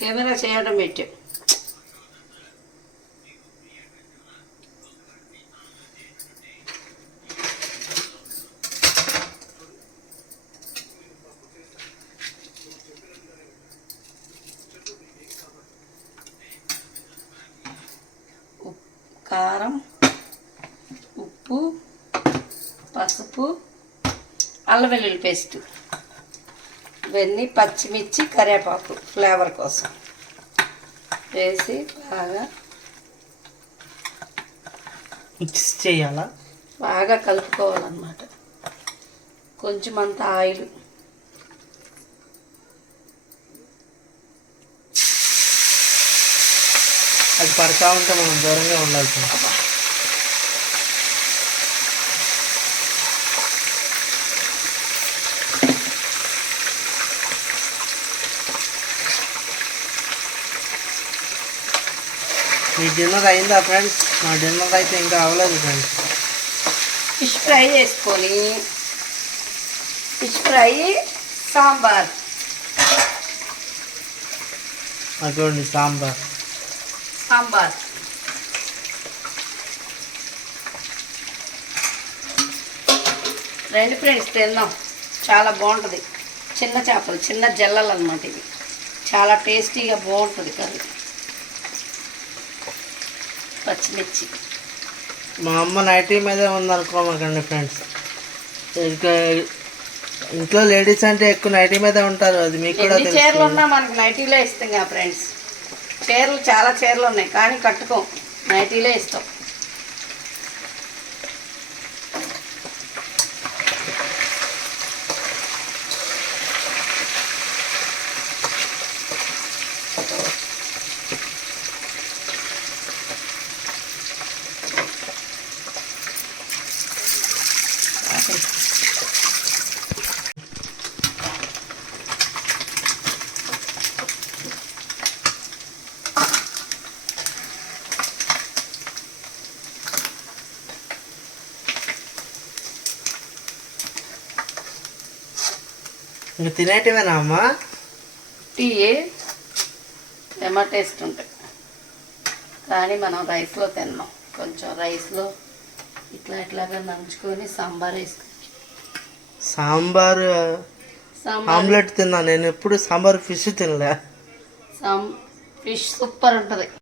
Camera చేయడం పెట్టు. కారం, ఉప్పు, పసుపు, అల్లం వెల్లుల్లి పేస్ట్, ఇవన్నీ పచ్చిమిర్చి కరివేపాకు ఫ్లేవర్ కోసం వేసి మిక్స్ చేయాలా, బాగా కలుపుకోవాలన్నమాట. కొంచెం అంత ఆయిల్, అది పడతా ఉంటే మనం దూరంగా ఉండాలి. మీ డిన్నర్ అయిందా ఫ్రెండ్స్? మా డిన్నర్ అయితే ఇంకా అవ్వలేదు ఫ్రెండ్స్. ఫిష్ ఫ్రై చేసుకొని, ఫిష్ ఫ్రై సాంబార్, అటువంటి సాంబార్ రెండు ఫ్రెండ్స్ తిందాం. చాలా బాగుంటుంది. చిన్న చేపలు, చిన్న జల్లలు అన్నమాట. ఇవి చాలా టేస్టీగా బాగుంటుంది కర్రీ. పచ్చిమిర్చి. మా అమ్మ నైటీ మీదే ఉందనుకోమాకండి ఫ్రెండ్స్. ఇంకా ఇంట్లో లేడీస్ అంటే ఎక్కువ నైటీ మీదే ఉంటారు. అది మీకు కూడా తెలుసు. చీరలు ఉన్నా మనకు నైటీలో ఇస్తాం కదా ఫ్రెండ్స్. చీరలు చాలా చీరలు ఉన్నాయి కానీ కట్టుకోం, నైటీలో ఇస్తాం. ఇంకా తినేటివేనా అమ్మా? టీ ఏమో టేస్ట్ ఉంటాయి కానీ మనం రైస్లో తిన్నాం. కొంచెం రైస్లో ఇట్లాగా నంచుకొని సాంబార్ వేసుకొని. సాంబార్ ఆమ్లెట్ తిన్నా నేను. ఎప్పుడు సాంబార్ ఫిష్ తినలే. ఫిష్ సూపర్ ఉంటుంది.